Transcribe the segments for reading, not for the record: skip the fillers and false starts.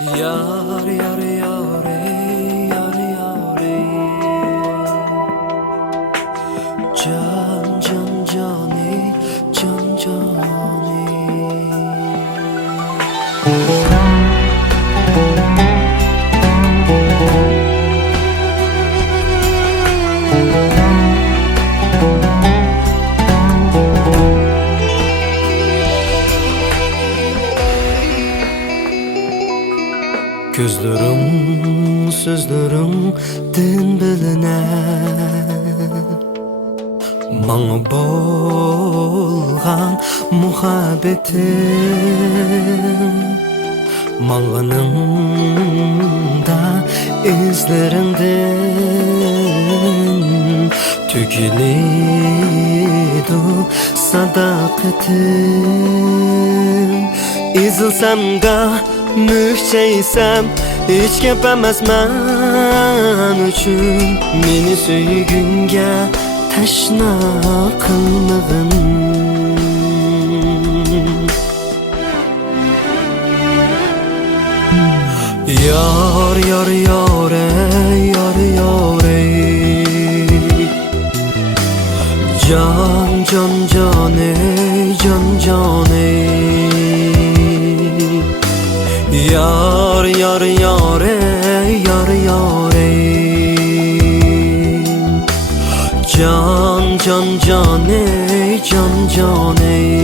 Yar yar yar ey, yar yar ey. Can can can ey, can can Gözlerim, sözlerim din biline Bana bolgan muhabbetim Mağanımda izlerinden Tükülüydü sadakatim İzilsem gah mühçeysem hiç gepemez men üçün Meni söygünge teşna kılmağın Yar yar yar ey, yar yar ey. Can can can ey, can can ey. Yar yar yar ey, yar yar ey. Can can can ey, can can ey.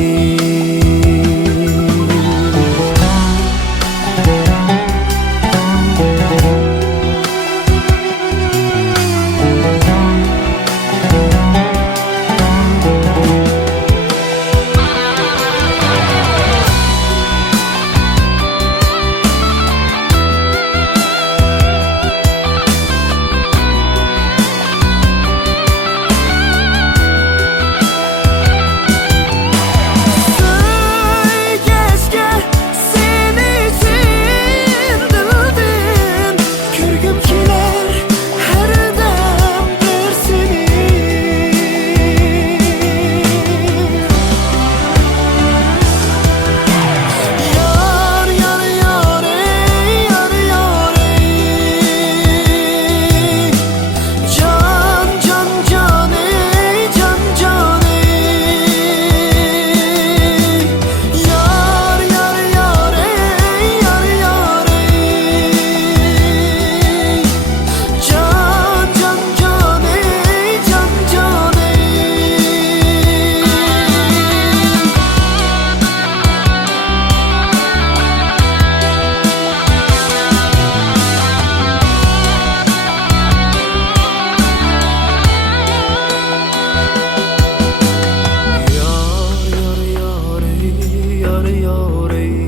Yar yar yar ey, yar yar ey.